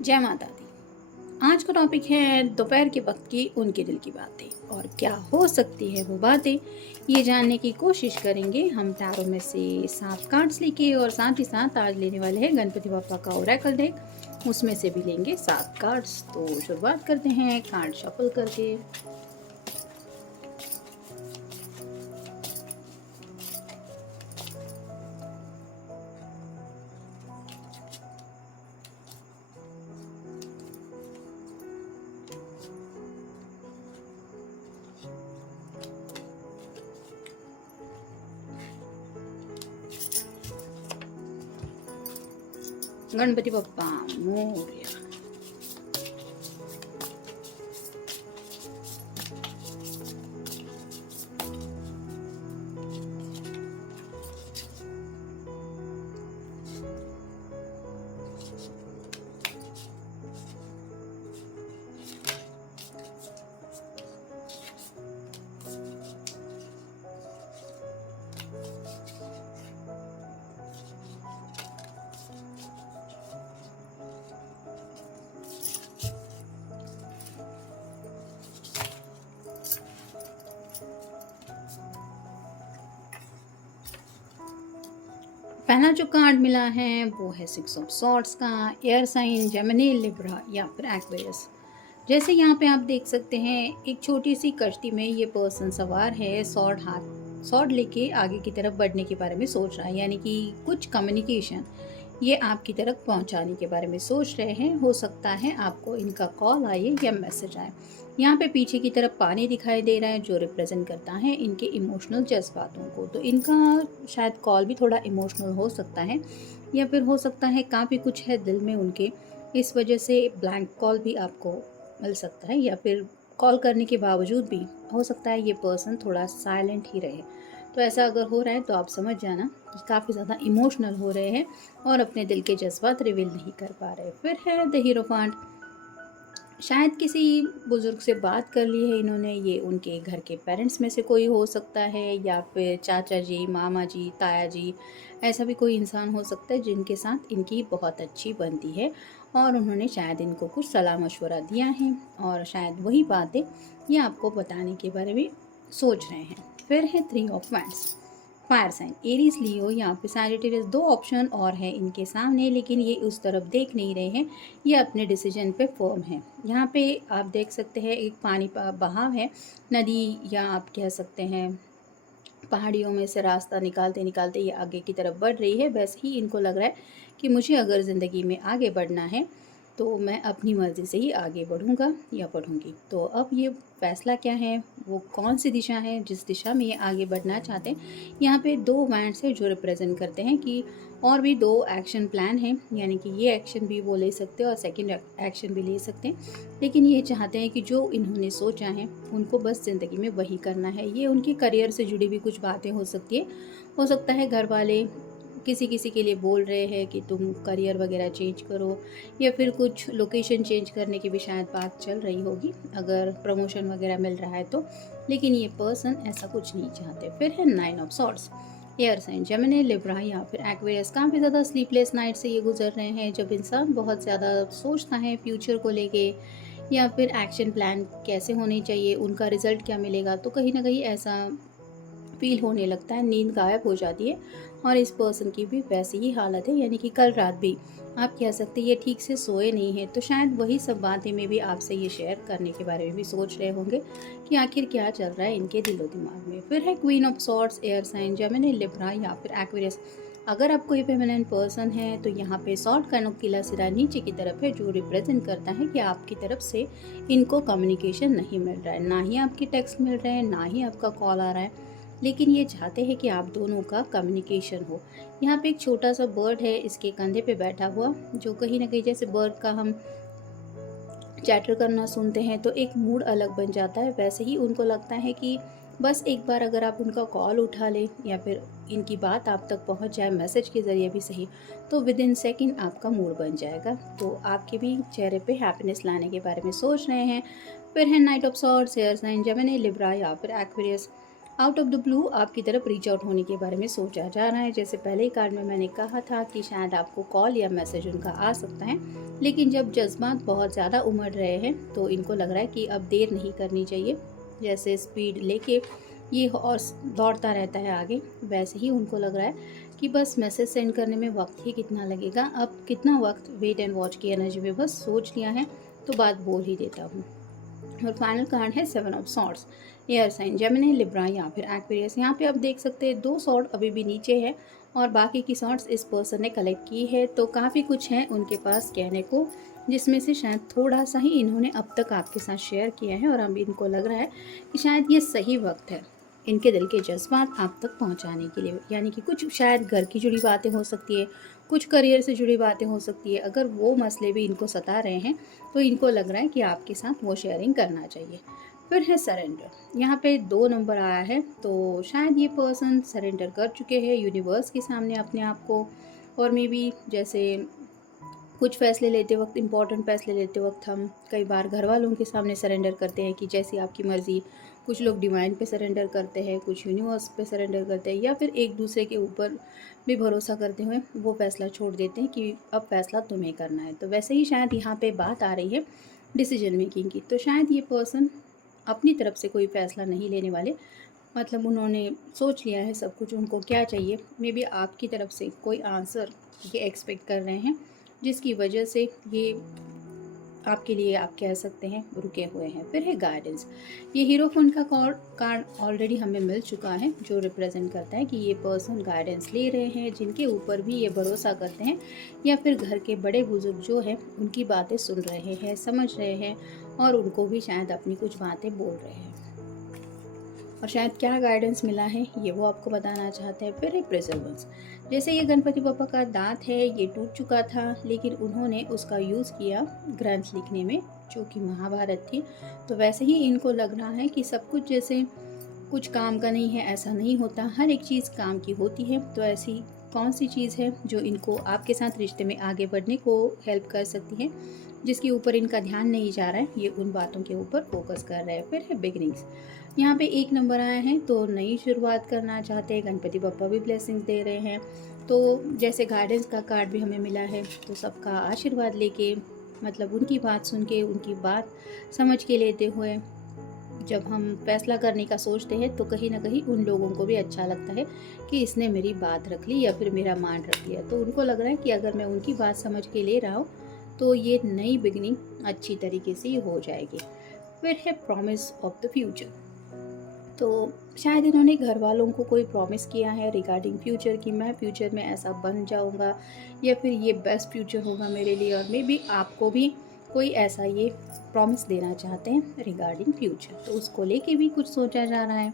जय माता दी। आज का टॉपिक है दोपहर के वक्त की उनके दिल की बातें और क्या हो सकती है वो बातें, ये जानने की कोशिश करेंगे हम टैरो में से 7 कार्ड्स लेके। और साथ ही साथ आज लेने वाले हैं गणपति बप्पा का ओरेकल डेक, उसमें से भी लेंगे 7 कार्ड्स। तो शुरुआत करते हैं कार्ड शफल करके। गणपति बप्पा मोरया। पहला जो कार्ड मिला है वो है 6 ऑफ सॉर्ड्स का। एयर साइन जेमिनी, लिब्रा या फिर एक्वेरियस। जैसे यहाँ पे आप देख सकते हैं एक छोटी सी कश्ती में ये पर्सन सवार है, सॉर्ड लेके आगे की तरफ बढ़ने के बारे में सोच रहा है, यानी कि कुछ कम्युनिकेशन ये आपकी तरफ पहुंचाने के बारे में सोच रहे हैं। हो सकता है आपको इनका कॉल आए या मैसेज आए। यहाँ पे पीछे की तरफ पानी दिखाई दे रहा है जो रिप्रेजेंट करता है इनके इमोशनल जज्बातों को। तो इनका शायद कॉल भी थोड़ा इमोशनल हो सकता है, या फिर हो सकता है काफ़ी कुछ है दिल में उनके, इस वजह से ब्लैंक कॉल भी आपको मिल सकता है। या फिर कॉल करने के बावजूद भी हो सकता है ये पर्सन थोड़ा साइलेंट ही रहे। तो ऐसा अगर हो रहा है तो आप समझ जाना कि काफ़ी ज़्यादा इमोशनल हो रहे हैं और अपने दिल के जज्बात रिवील नहीं कर पा रहे। फिर है द हीरोफांट। शायद किसी बुज़ुर्ग से बात कर ली है इन्होंने, ये उनके घर के पेरेंट्स में से कोई हो सकता है, या फिर चाचा जी, मामा जी, ताया जी, ऐसा भी कोई इंसान हो सकता है जिनके साथ इनकी बहुत अच्छी बनती है और उन्होंने शायद इनको कुछ सलाह मशवरा दिया है और शायद वही बातें ये आपको बताने के बारे में सोच रहे हैं। फिर है 3 of wands. Fire sign Aries, Leo, यहाँ पे सैजिटेरियस। 2 ऑप्शन और हैं इनके सामने, लेकिन ये उस तरफ देख नहीं रहे हैं, ये अपने डिसीजन पे फर्म है। यहाँ पे आप देख सकते हैं एक पानी का बहाव है, नदी या आप कह सकते हैं पहाड़ियों में से रास्ता निकालते निकालते ये आगे की तरफ बढ़ रही है। वैसे ही इनको लग रहा है कि मुझे अगर ज़िंदगी में आगे बढ़ना है तो मैं अपनी मर्ज़ी से ही आगे बढ़ूँगा या बढ़ूँगी। तो अब ये फ़ैसला क्या है, वो कौन सी दिशा है जिस दिशा में ये आगे बढ़ना चाहते हैं। यहाँ पे 2 वैंड्स हैं जो रिप्रेजेंट करते हैं कि और भी 2 एक्शन प्लान हैं, यानी कि ये एक्शन भी वो ले सकते हैं और सेकंड एक्शन भी ले सकते हैं। लेकिन ये चाहते हैं कि जो इन्होंने सोचा है उनको बस ज़िंदगी में वही करना है। ये उनके करियर से जुड़ी भी कुछ बातें हो सकती है। हो सकता है घर वाले किसी किसी के लिए बोल रहे हैं कि तुम करियर वगैरह चेंज करो, या फिर कुछ लोकेशन चेंज करने की भी शायद बात चल रही होगी अगर प्रमोशन वगैरह मिल रहा है तो। लेकिन ये पर्सन ऐसा कुछ नहीं चाहते। फिर है 9 of swords. Air sign Gemini, Libra या फिर एक्वेरियस। काफ़ी ज़्यादा स्लीपलेस नाइट से ये गुजर रहे हैं, जब इंसान बहुत ज़्यादा सोचता है फ्यूचर को लेके या फिर एक्शन प्लान कैसे होने चाहिए, उनका रिजल्ट क्या मिलेगा, तो कहीं ना कहीं ऐसा फील होने लगता है, नींद गायब हो जाती है। और इस पर्सन की भी वैसी ही हालत है, यानी कि कल रात भी आप कह सकते हैं ये ठीक से सोए नहीं हैं। तो शायद वही सब बातें में भी आपसे ये शेयर करने के बारे में भी सोच रहे होंगे कि आखिर क्या चल रहा है इनके दिलो दिमाग में। फिर है queen of swords, air sign Gemini, Libra या फिर एक्वेरियस। अगर आप कोई फेमिनिन पर्सन है तो यहाँ पे सॉर्ड का नुकीला सिरा नीचे की तरफ है जो रिप्रेजेंट करता है कि आपकी तरफ से इनको कम्युनिकेशन नहीं मिल रहा है, ना ही आपके टेक्स्ट मिल रहे हैं, ना ही आपका कॉल आ रहा है। लेकिन ये चाहते हैं कि आप दोनों का कम्युनिकेशन हो। यहाँ पे एक छोटा सा बर्ड है इसके कंधे पे बैठा हुआ, जो कहीं ना कहीं जैसे बर्ड का हम चैटर करना सुनते हैं तो एक मूड अलग बन जाता है, वैसे ही उनको लगता है कि बस एक बार अगर आप उनका कॉल उठा लें या फिर इनकी बात आप तक पहुंच जाए मैसेज के ज़रिए भी सही, तो विद इन सेकेंड आपका मूड बन जाएगा। तो आपके भी चेहरे पे हैप्पीनेस लाने के बारे में सोच रहे हैं। फिर है knight of swords, air sign Gemini, Libra या फिर Aquarius. Out of the blue आपकी तरफ रीच आउट होने के बारे में सोचा जा रहा है। जैसे पहले ही कार्ड में मैंने कहा था कि शायद आपको कॉल या मैसेज उनका आ सकता है, लेकिन जब जज्बात बहुत ज़्यादा उमड़ रहे हैं तो इनको लग रहा है कि अब देर नहीं करनी चाहिए। जैसे स्पीड लेके ये हॉर्स दौड़ता रहता है आगे, वैसे ही उनको लग रहा है कि बस मैसेज सेंड करने में वक्त ही कितना लगेगा, अब कितना वक्त वेट एंड वॉच की एनर्जी में बस सोच लिया है तो बात बोल ही देता हूँ। और फाइनल कार्ड है seven of swords, air sign Gemini, Libra या फिर एक्वेरियस। यहाँ पे आप देख सकते हैं 2 सॉर्ड अभी भी नीचे है और बाकी की सॉर्ड्स इस पर्सन ने कलेक्ट की है। तो काफ़ी कुछ है उनके पास कहने को, जिसमें से शायद थोड़ा सा ही इन्होंने अब तक आपके साथ शेयर किया है और अब इनको लग रहा है कि शायद ये सही वक्त है इनके दिल के जज्बात आप तक पहुंचाने के लिए। यानी कि कुछ शायद घर की जुड़ी बातें हो सकती है, कुछ करियर से जुड़ी बातें हो सकती है। अगर वो मसले भी इनको सता रहे हैं तो इनको लग रहा है कि आपके साथ वो शेयरिंग करना चाहिए। फिर है सरेंडर, यहाँ पे 2 नंबर आया है, तो शायद ये पर्सन सरेंडर कर चुके हैं यूनिवर्स के सामने अपने आप को। और मे बी जैसे कुछ फ़ैसले लेते वक्त, इम्पॉर्टेंट फ़ैसले लेते वक्त हम कई बार घर वालों के सामने सरेंडर करते हैं कि जैसी आपकी मर्ज़ी। कुछ लोग डिवाइन पे सरेंडर करते हैं, कुछ यूनिवर्स पे सरेंडर करते हैं, या फिर एक दूसरे के ऊपर भी भरोसा करते हुए वो फ़ैसला छोड़ देते हैं कि अब फ़ैसला तुम्हें करना है। तो वैसे ही शायद यहाँ पे बात आ रही है डिसीजन मेकिंग की। तो शायद ये पर्सन अपनी तरफ से कोई फ़ैसला नहीं लेने वाले, मतलब उन्होंने सोच लिया है सब कुछ उनको क्या चाहिए। मे बी आपकी तरफ से कोई आंसर ये एक्सपेक्ट कर रहे हैं, जिसकी वजह से ये आपके लिए आप कह सकते हैं रुके हुए हैं। फिर है गाइडेंस, ये हीरोफोन का कार्ड ऑलरेडी हमें मिल चुका है, जो रिप्रेजेंट करता है कि ये पर्सन गाइडेंस ले रहे हैं, जिनके ऊपर भी ये भरोसा करते हैं, या फिर घर के बड़े बुजुर्ग जो हैं उनकी बातें सुन रहे हैं, समझ रहे हैं और उनको भी शायद अपनी कुछ बातें बोल रहे हैं। और शायद क्या गाइडेंस मिला है ये वो आपको बताना चाहते हैं। फिर है प्रिजर्वेंस, जैसे ये गणपति बप्पा का दांत है, ये टूट चुका था लेकिन उन्होंने उसका यूज़ किया ग्रंथ लिखने में, जो कि महाभारत थी। तो वैसे ही इनको लग रहा है कि सब कुछ जैसे कुछ काम का नहीं है, ऐसा नहीं होता, हर एक चीज़ काम की होती है। तो ऐसी कौन सी चीज़ है जो इनको आपके साथ रिश्ते में आगे बढ़ने को हेल्प कर सकती है, जिसके ऊपर इनका ध्यान नहीं जा रहा है, ये उन बातों के ऊपर फोकस कर रहे हैं। फिर है बिगनिंग्स, यहाँ पे 1 नंबर आया है, तो नई शुरुआत करना चाहते हैं, गणपति बप्पा भी ब्लेसिंग्स दे रहे हैं। तो जैसे गाइडेंस का कार्ड भी हमें मिला है, तो सबका आशीर्वाद लेके, मतलब उनकी बात सुन के, उनकी बात समझ के लेते हुए जब हम फैसला करने का सोचते हैं तो कहीं ना कहीं उन लोगों को भी अच्छा लगता है कि इसने मेरी बात रख ली या फिर मेरा मान रख लिया। तो उनको लग रहा है कि अगर मैं उनकी बात समझ के ले रहा हूँ तो ये नई बिगनिंग अच्छी तरीके से हो जाएगी। फिर है प्रॉमिस ऑफ द फ्यूचर, तो शायद इन्होंने घर वालों को कोई प्रॉमिस किया है रिगार्डिंग फ्यूचर कि मैं फ्यूचर में ऐसा बन जाऊंगा या फिर ये बेस्ट फ्यूचर होगा मेरे लिए, और मे बी आपको भी कोई ऐसा ये प्रॉमिस देना चाहते हैं रिगार्डिंग फ्यूचर, तो उसको लेके भी कुछ सोचा जा रहा है।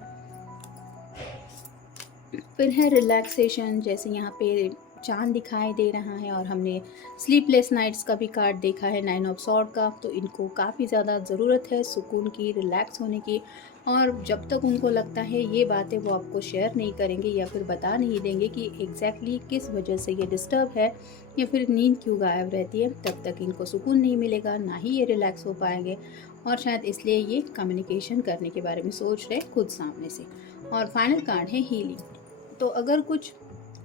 फिर है रिलैक्सेशन, जैसे यहाँ पे चांद दिखाई दे रहा है और हमने स्लीपलेस नाइट्स का भी कार्ड देखा है, 9 ऑफ सॉर्ड का। तो इनको काफ़ी ज़्यादा ज़रूरत है सुकून की, रिलैक्स होने की। और जब तक उनको लगता है ये बातें वो आपको शेयर नहीं करेंगे या फिर बता नहीं देंगे कि एग्जैक्टली किस वजह से ये डिस्टर्ब है या फिर नींद क्यों गायब रहती है, तब तक इनको सुकून नहीं मिलेगा, ना ही ये रिलैक्स हो पाएंगे। और शायद इसलिए ये कम्युनिकेशन करने के बारे में सोच रहे खुद सामने से। और फाइनल कार्ड है हीलिंग, तो अगर कुछ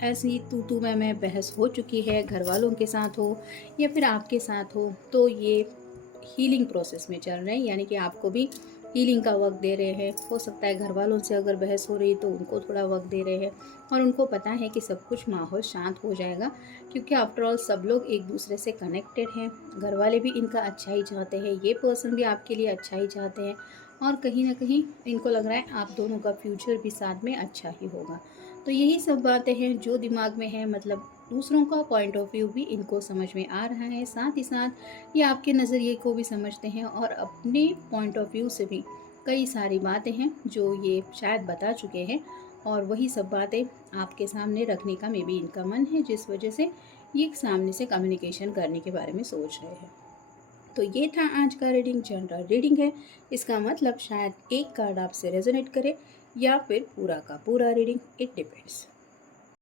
ऐसी तू मैं बहस हो चुकी है, घर वालों के साथ हो या फिर आपके साथ हो, तो ये हीलिंग प्रोसेस में चल रहे हैं, यानी कि आपको भी हीलिंग का वक्त दे रहे हैं। हो सकता है घर वालों से अगर बहस हो रही तो उनको थोड़ा वक्त दे रहे हैं, और उनको पता है कि सब कुछ माहौल शांत हो जाएगा, क्योंकि आफ्टर ऑल सब लोग एक दूसरे से कनेक्टेड हैं। घर वाले भी इनका अच्छा ही चाहते हैं, ये पर्सन भी आपके लिए अच्छा ही चाहते हैं, और कहीं ना कहीं इनको लग रहा है आप दोनों का फ्यूचर भी साथ में अच्छा ही होगा। तो यही सब बातें हैं जो दिमाग में है, मतलब दूसरों का पॉइंट ऑफ व्यू भी इनको समझ में आ रहा है, साथ ही साथ ये आपके नज़रिए को भी समझते हैं और अपने पॉइंट ऑफ व्यू से भी कई सारी बातें हैं जो ये शायद बता चुके हैं, और वही सब बातें आपके सामने रखने का मे बी इनका मन है, जिस वजह से ये सामने से कम्युनिकेशन करने के बारे में सोच रहे हैं। तो ये था आज का रीडिंग, जनरल रीडिंग है, इसका मतलब शायद एक कार्ड आपसे रेजोनेट करे या फिर पूरा का पूरा रीडिंग, इट डिपेंड्स।